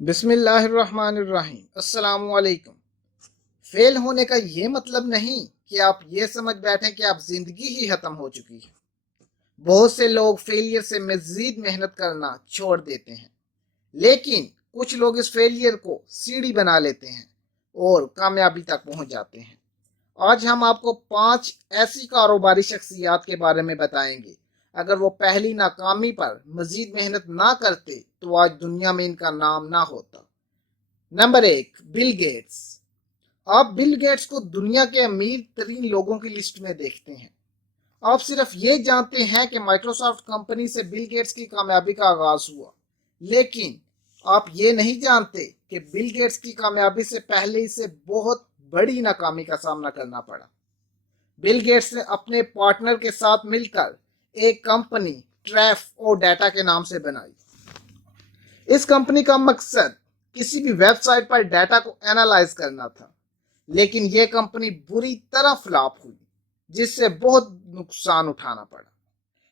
بسم اللہ الرحمن الرحیم۔ السلام علیکم۔ فیل ہونے کا یہ مطلب نہیں کہ آپ یہ سمجھ بیٹھیں کہ آپ زندگی ہی ختم ہو چکی ہے۔ بہت سے لوگ فیلئر سے مزید محنت کرنا چھوڑ دیتے ہیں، لیکن کچھ لوگ اس فیلئر کو سیڑھی بنا لیتے ہیں اور کامیابی تک پہنچ جاتے ہیں۔ آج ہم آپ کو 5 ایسی کاروباری شخصیات کے بارے میں بتائیں گے، اگر وہ پہلی ناکامی پر مزید محنت نہ کرتے تو آج دنیا میں ان کا نام نہ ہوتا۔ Number 1، Bill Gates. آپ بل گیٹس کو دنیا کے امیر ترین لوگوں کی لسٹ میں دیکھتے ہیں۔ آپ صرف یہ جانتے ہیں کہ مائکروسافٹ کمپنی سے بل گیٹس کی کامیابی کا آغاز ہوا، لیکن آپ یہ نہیں جانتے کہ بل گیٹس کی کامیابی سے پہلے اسے بہت بڑی ناکامی کا سامنا کرنا پڑا۔ بل گیٹس نے اپنے پارٹنر کے ساتھ مل کر ایک کمپنی ٹریف اور ڈیٹا کے نام سے بنائی۔ اس کمپنی کا مقصد کسی بھی ویب سائٹ پر ڈیٹا کو اینالائز کرنا تھا، لیکن یہ کمپنی بری طرح فلاپ ہوئی، جس سے بہت نقصان اٹھانا پڑا۔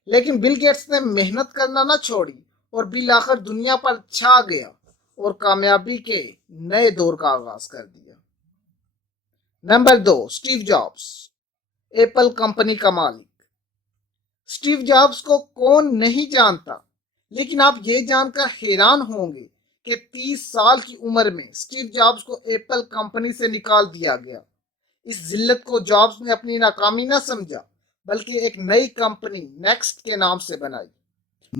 لیکن بل گیٹس نے محنت کرنا نہ چھوڑی اور بالآخر دنیا پر چھا گیا اور کامیابی کے نئے دور کا آغاز کر دیا۔ Number 2، Steve jobs, apple company کا مالک۔ اسٹیو جابس کو کون نہیں جانتا، لیکن آپ یہ جان کر حیران ہوں گے کہ 30 سال کی عمر میں اسٹیو جابس کو ایپل کمپنی سے نکال دیا گیا۔ اس ذلت کو جابس نے اپنی ناکامی نہ سمجھا، بلکہ ایک نئی کمپنی نیکسٹ کے نام سے بنائی۔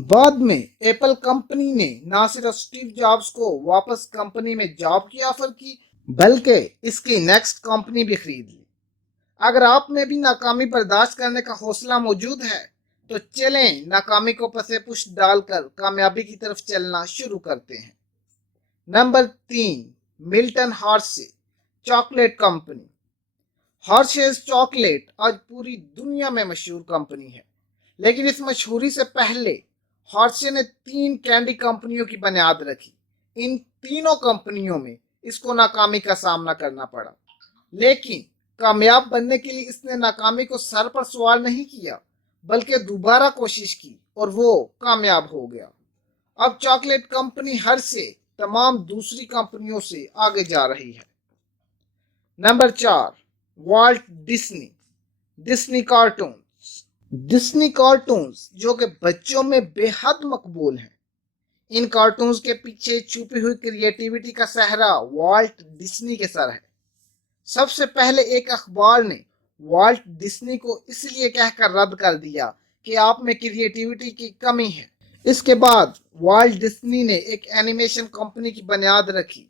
بعد میں ایپل کمپنی نے نہ صرف اسٹیو جابس کو واپس کمپنی میں جاب کی آفر کی، بلکہ اس کی نیکسٹ کمپنی بھی خرید لی۔ اگر آپ میں بھی ناکامی برداشت کرنے کا حوصلہ موجود ہے تو چلیں ناکامی کو پسے پشت ڈال کر کامیابی کی طرف چلنا شروع کرتے ہیں۔ Number 3، Milton Hershey, chocolate company. Hershey's chocolate آج پوری دنیا میں مشہور کمپنی ہے، لیکن اس مشہوری سے پہلے ہارشے نے 3 کینڈی کمپنیوں کی بنیاد رکھی۔ ان تینوں کمپنیوں میں اس کو ناکامی کا سامنا کرنا پڑا، لیکن کامیاب بننے کے لیے اس نے ناکامی کو سر پر سوار نہیں کیا، بلکہ دوبارہ کوشش کی اور وہ کامیاب ہو گیا۔ اب چاکلیٹ کمپنی ہرشے تمام دوسری کمپنیوں سے آگے جا رہی ہے۔ Number 4، Walt Disney, Disney cartoons. Disney cartoons جو کہ بچوں میں بے حد مقبول ہیں، ان کارٹونز کے پیچھے چھپی ہوئی کریٹیوٹی کا صحرا والٹ ڈسنی کے سر ہے۔ سب سے پہلے ایک اخبار نے والٹ ڈسنی کو اس لیے کہہ کر رد کر دیا کہ آپ میں کریٹیوٹی کی کمی ہے۔ اس کے بعد والٹ ڈسنی نے ایک اینیمیشن کمپنی کی بنیاد رکھی،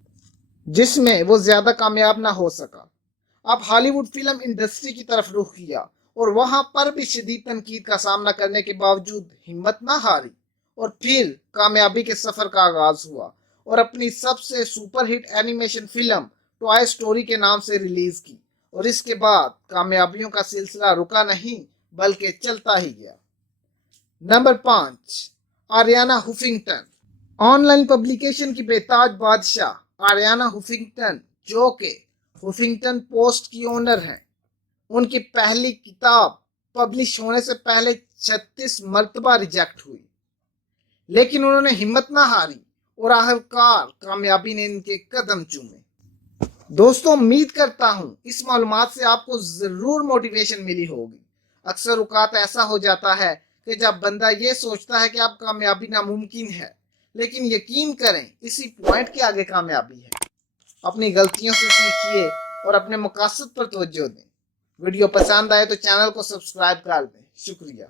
جس میں وہ زیادہ کامیاب نہ ہو سکا۔ اب ہالی ووڈ فلم انڈسٹری کی طرف رخ کیا اور وہاں پر بھی شدید تنقید کا سامنا کرنے کے باوجود ہمت نہ ہاری، اور پھر کامیابی کے سفر کا آغاز ہوا اور اپنی سب سے super hit animation film toy story کے نام سے ریلیز کی، اور اس کے بعد کامیابیوں کا سلسلہ رکا نہیں بلکہ چلتا ہی گیا۔ Number 5، Arianna Huffington, online publication کی بے تاج بادشاہ آریانا ہوفنگٹن، جو کہ ہوفنگٹن پوسٹ کی اونر ہیں۔ ان کی پہلی کتاب پبلش ہونے سے پہلے 36 مرتبہ ریجیکٹ ہوئی، لیکن انہوں نے ہمت نہ ہاری اور آخرکار کامیابی نے ان کے قدم چومے۔ دوستوں، امید کرتا ہوں اس معلومات سے آپ کو ضرور موٹیویشن ملی ہوگی۔ اکثر اوقات ایسا ہو جاتا ہے کہ جب بندہ یہ سوچتا ہے کہ اب کامیابی ناممکن ہے، لیکن یقین کریں اسی پوائنٹ کے آگے کامیابی ہے۔ اپنی غلطیوں سے سیکھیے اور اپنے مقاصد پر توجہ دیں۔ ویڈیو پسند آئے تو چینل کو سبسکرائب کر دیں۔ شکریہ۔